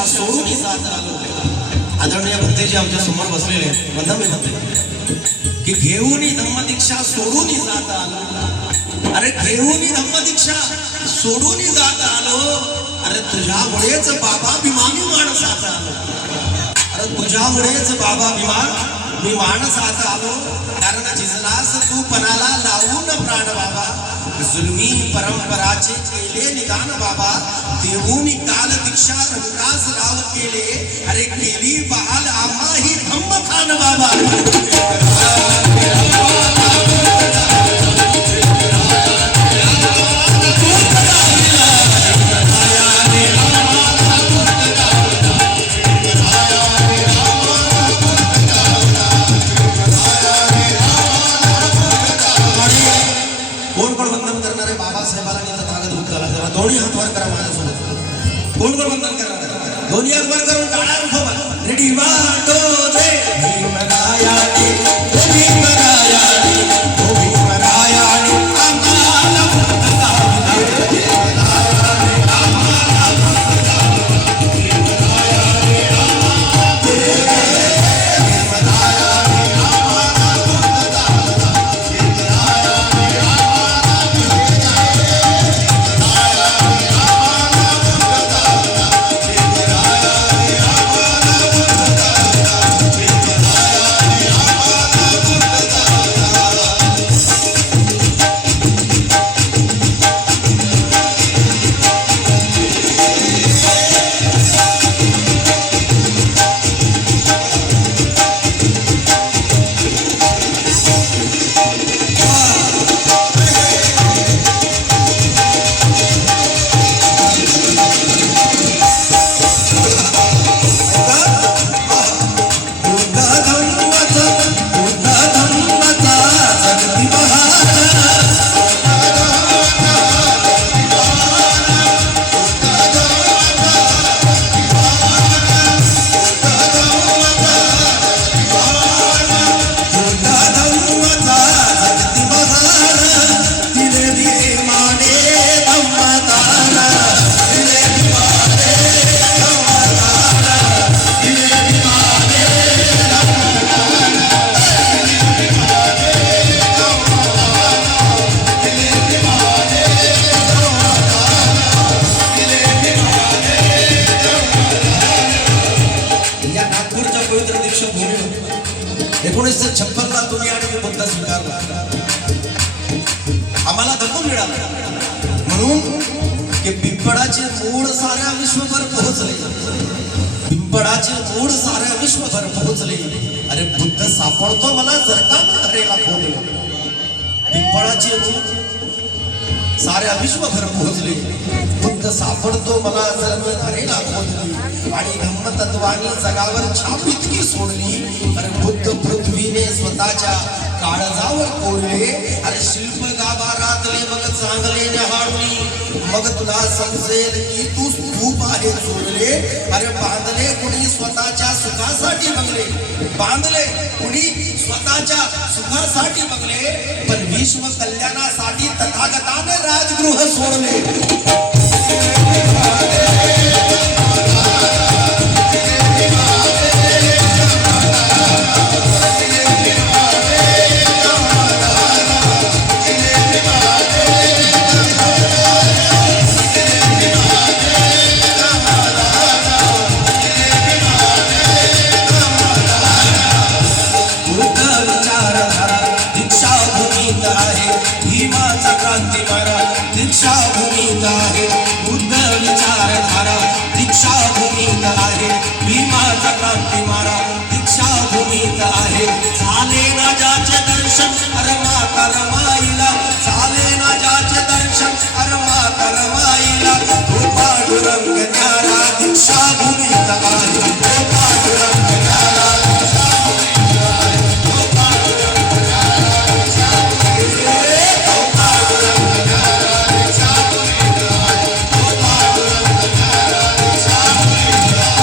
दीक्षा सोडून जात आलो. आदरणीय भक्तेजी आमच्या समोर बसलेले आहेत. वंदन म्हणते की घेऊन धम्म दीक्षा सोडून जात आलो. अरे घेऊन धम्म दीक्षा सोडून जात आलो. अरे तुझ्यामुळेच बाबा बिमानी माणसात आलो. अरे तुझ्यामुळेच बाबा मी माणसात आलो. कारण जिजलास तू पणाला लावून प्राण बाबा. जुलमी परंपराचे केले निदान बाबा. देऊनी काल दीक्षा रंकास राव केले. अरे केली बहाल आम्हा ही धम्म खान बाबा. दोन्ही हात वर करा माझ्यासोबत. कोण कोण वंदन करणार? दोन्ही हात वर करून टाळ्या उठवा. रेडी 1 2 3. भीमराया रे भीमराया रे भीमराया रे आम्हाला भक्ता भीमराया रे आम्हाला भक्ता भीमराया रे आम्हाला भीमराया रे आम्हाला भक्ता भीमराया रे दीक्षाभूमी 1956 ला तुम्ही आणि मी बुद्ध स्वीकारला. आम्हाला धक्का मिळाला म्हणून की पिंपळाचे मूळ साऱ्या विश्वभर पोहोचले. पिंपळाचे मूळ साऱ्या विश्वभर पोहोचले. अरे बुद्ध सापडतो मला जर का मी धरेला खोले. पिंपळाचे मूळ साऱ्या विश्वभर पोहोचले. बुद्ध सापडतो मला जर मी धरेला खोदली. आणि धम्मतत्वानी जगावर छाप इतकी सोडली. अरे बुद्ध पृथ्वीने स्वतःच्या काळजावर कोरले. अरे शिल्प गाभारातले मग चांगले निहाळून मग तुला समजेल की तू स्तूप आहे जोडले. अरे बांधले कुणी स्वतःच्या सुखासाठी बघले. बांधले कुणी स्वतःच्या सुखासाठी बघले. पण विश्व कल्याणासाठी तथागताने राजगृह सोडले. भीमाचा क्रांती मारा दीक्षा भूमीत आहे. बुद्ध विचारधारा दीक्षा भूमीत आहे. भीमाचा क्रांती मारा दीक्षा भूमीत आहे. झाले ना ज्याचे दर्शन अरे माता रमाईला. झाले ना ज्याचे दर्शन अरे माता रमाईला. तो पांडुरंग न्यारा दीक्षा भूमीत आहे. तो पांडुरंग न्यारा दीक्षा भूमीत आहे. तो पांडुरंग न्यारा दीक्षा भूमीत आहे.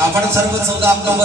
आपण सर्व 14 ऑक्टोबर